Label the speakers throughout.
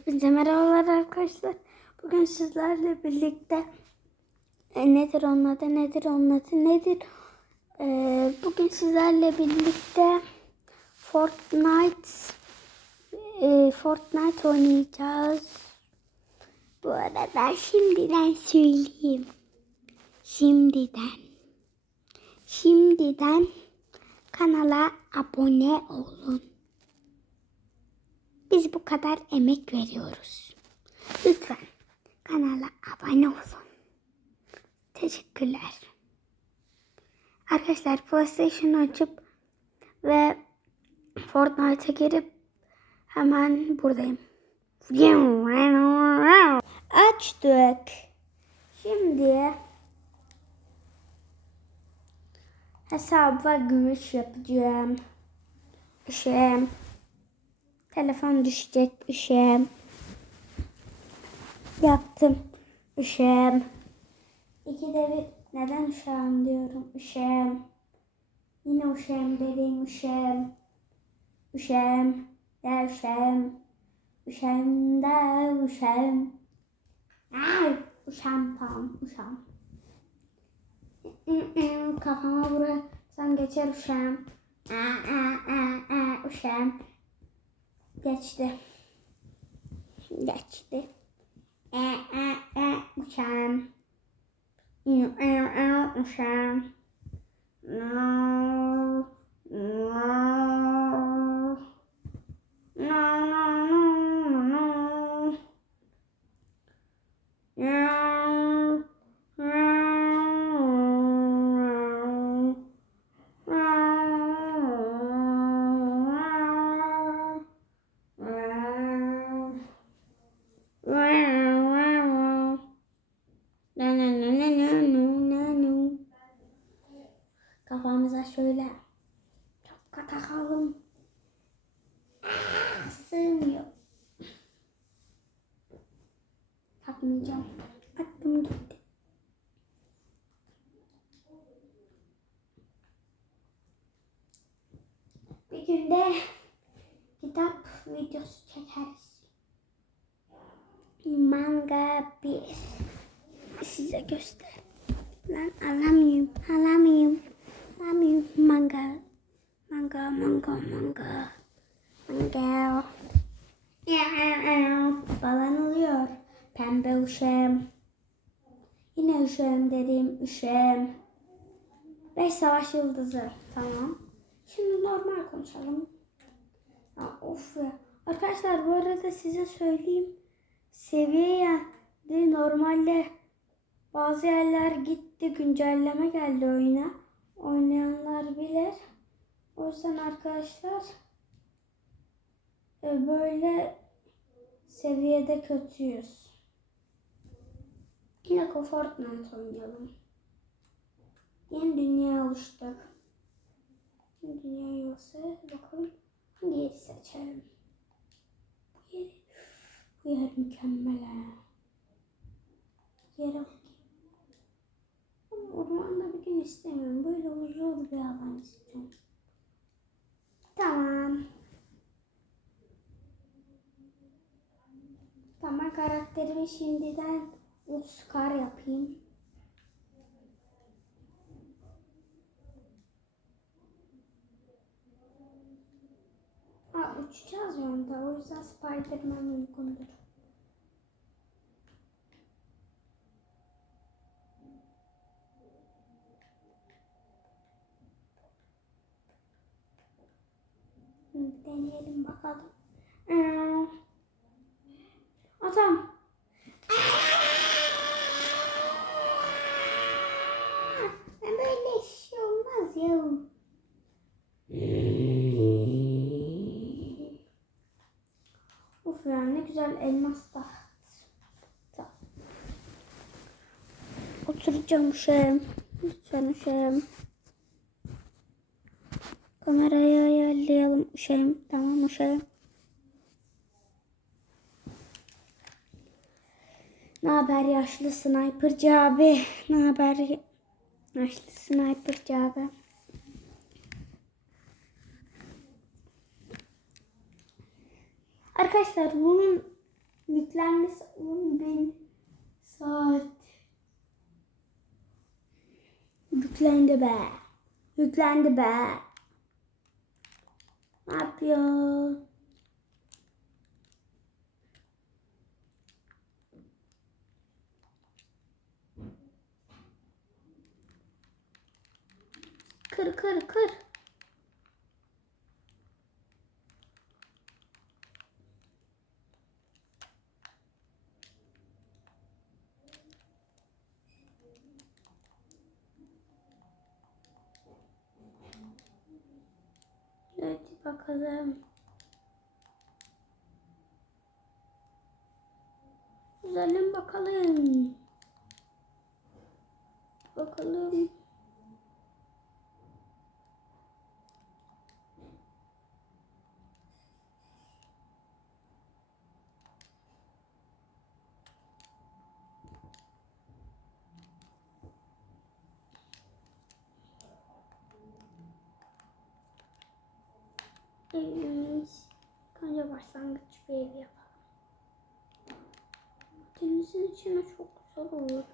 Speaker 1: Hepinize merhabalar arkadaşlar. Bugün sizlerle birlikte e, nedir onun adı, nedir onun adı, nedir? E, bugün sizlerle birlikte Fortnite e, Fortnite oynayacağız. Bu arada şimdiden söyleyeyim. Şimdiden. Şimdiden kanala abone olun. Biz bu kadar emek veriyoruz. Lütfen kanala abone olun. Teşekkürler. Arkadaşlar PlayStation açıp ve Fortnite'a girip hemen buradayım. Açtık. Şimdi hesaba gümüş yapacağım. Şey, Telefon düşecek üşem. Yaptım. Üşem. İkide bir neden üşem diyorum. Üşem. Yine üşem dedim üşem. Üşem. De üşem. Üşem de üşem. Ay, üşem tam üşem. Kafama vurarsan geçer üşem. Aa, aa, aa, aa, Üşem. Geçti. Geçti. E e e uçağım. E e e uçağım. No. No. Kafamıza şöyle şapka takalım. Ah, Sığmıyor. Takmayacağım. Aklım gitti. Bir günde kitap videosu çekeriz. Manga bir size göster. Lan alamıyorum, alamıyorum, alamıyorum. Manga, manga, manga, manga, manga. Falan oluyor. Pembe uşağım. Yine uşağım dedim, uşağım. Beş savaş yıldızı. Tamam. Şimdi normal konuşalım. Ya, of ya. Arkadaşlar bu arada size söyleyeyim. Seviye yani normalde bazı yerler gitti güncelleme geldi oyuna. Oynayanlar bilir. O yüzden arkadaşlar e, böyle seviyede kötüyüz. Yine Fortnite oynayalım. Yeni dünya oluştuk. Yeni dünya olsa bakalım hangi yeri seçelim. Bu yeri, bu yer mükemmel ha. Yere ormanda bir gün istemiyorum. Böyle huzur bir alan istiyorum. Tamam. Tamam karakterimi şimdiden Oscar yapayım. Aa, uçacağız yolda. O yüzden Spiderman uygundur. Şimdi deneyelim bakalım. Ee, atam. Ben böyle şey olmaz ya. Of ya ne güzel elmas da. Oturacağım uşağım. Lütfen uşağım. Kamerayı ayarlayalım uşağım. Tamam uşağım. Ne haber yaşlı sniperci abi? Ne haber yaşlı sniperci abi? Arkadaşlar bunun Yüklenmesi 10 bin saat. Yüklendi be. Yüklendi be. Ne yapıyor? Kır kır kır. Bakalım. Güzelim bakalım. Bakalım. Evimiz. Önce başlangıç bir ev yapalım. Denizin içine çok güzel olur.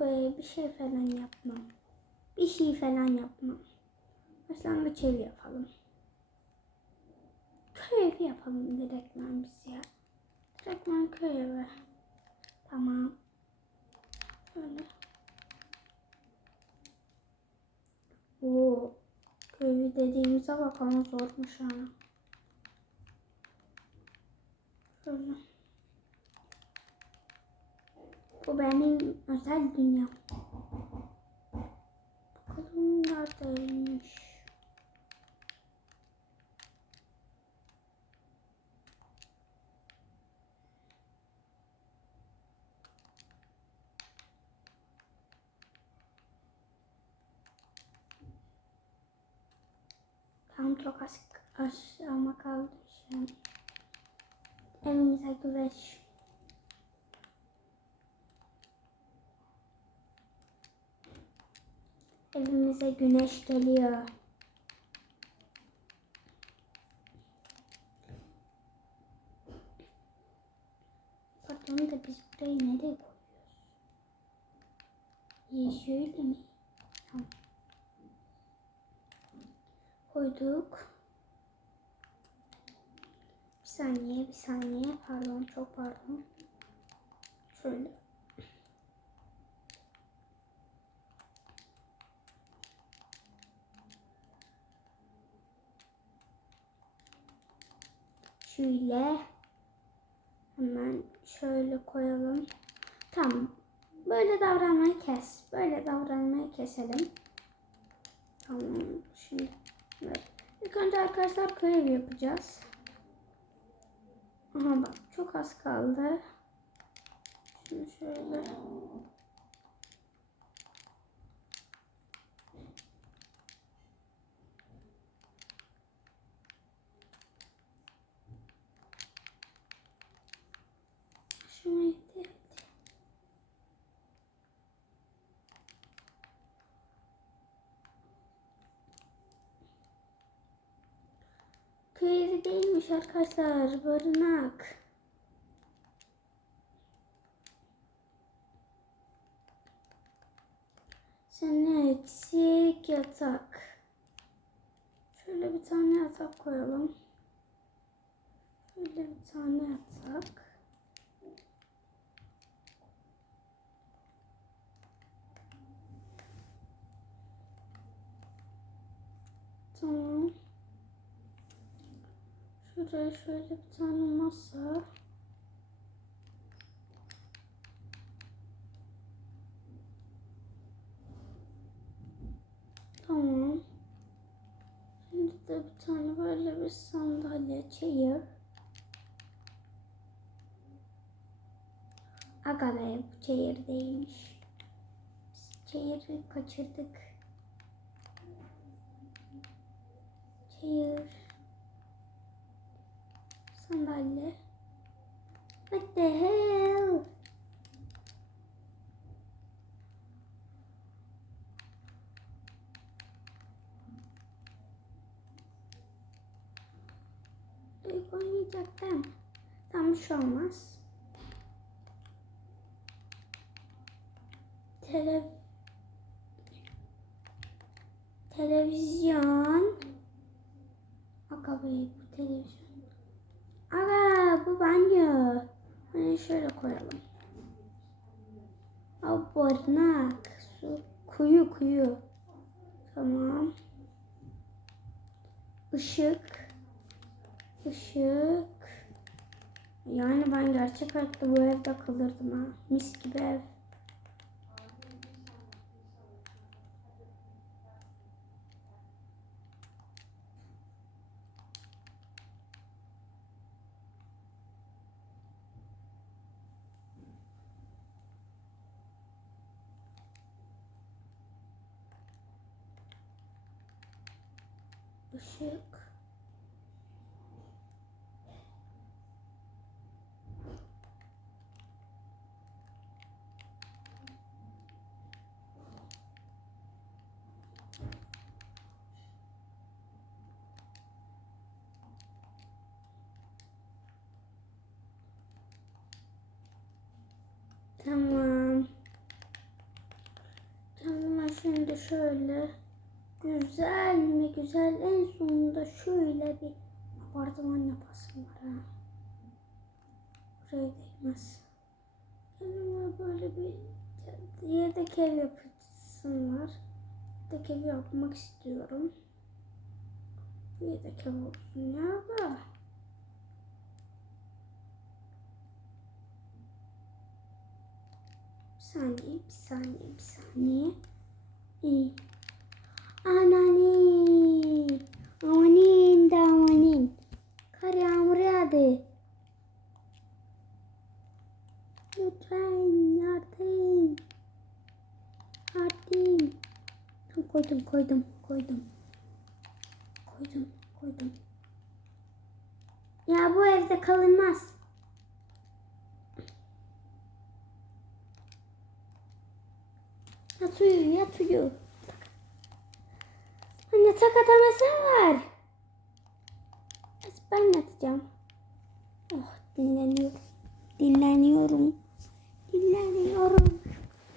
Speaker 1: Böyle bir şey falan yapmam. Bir şey falan yapmam. Başlangıç ev yapalım. Köy evi yapalım direktmen biz ya. Direktmen köy evi. Tamam. Şöyle. Oo. Köy dediğimize bak ama zormuş ha. Şöyle. Bu benim özel dünyam. Bakalım neredeymiş. Tam çok az aşağıma kaldı şu an. Evimize güveç. Evimize güneş geliyor. Pardon da biz burayı nereye koyuyoruz? Şöyle mi? Koyduk. Bir saniye, bir saniye. Pardon, çok pardon. Şöyle. Şöyle hemen şöyle koyalım. Tamam. Böyle davranmayı kes. Böyle davranmayı keselim. Tamam. Şimdi evet. İlk önce arkadaşlar köy yapacağız. Aha bak çok az kaldı. Şimdi şöyle. Köy değilmiş arkadaşlar. Barınak. Sen eksik yatak. Şöyle bir tane yatak koyalım. Şöyle bir tane yatak. Tamam. Şuraya şöyle bir tane masa. Tamam. Şimdi de bir tane böyle bir sandalye, chair. Aga be bu çeyirdeymiş. Biz çeyiri kaçırdık. Sandalye. What the hell? Büyük oynayacaktım. Tam şu olmaz. Tele televizyon. Aga be bu televizyon. Banyo. Hani şöyle koyalım. Aa, barınak. Su. Kuyu kuyu. Tamam. Işık. Işık. Yani ben gerçek hayatta bu evde kalırdım ha. Mis gibi ev. Işık. Tamam. Tamam şimdi şöyle güzel mi güzel en sonunda şöyle bir apartman yapasım var ha. Buraya değmez. Kendime böyle bir yerdeki ev yapasım var. Yerdeki ev yapmak istiyorum. Yerdeki ev olsun ya da. Bir saniye, bir saniye, bir saniye. İyi. Anani. Amanin de amanin. Kar yağmur yağdı. Lütfen yardım. Yardım. Koydum, koydum, koydum. Koydum, koydum. Ya bu evde kalınmaz. Yat uyu, yat. Tak atamasın var. Ben yatacağım. Oh dinleniyorum. Dinleniyorum. Dinleniyorum.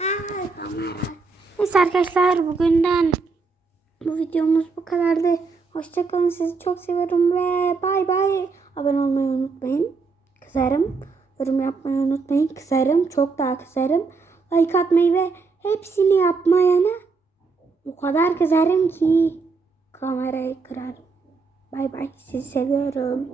Speaker 1: Ay kamera. Neyse arkadaşlar bugünden bu videomuz bu kadardı. Hoşçakalın sizi çok seviyorum ve bay bay. Abone olmayı unutmayın. Kızarım. Yorum yapmayı unutmayın. Kızarım. Çok daha kızarım. Like atmayı ve hepsini yapmayana o kadar kızarım ki kamerayı kırarım. Bay bay. Sizi seviyorum.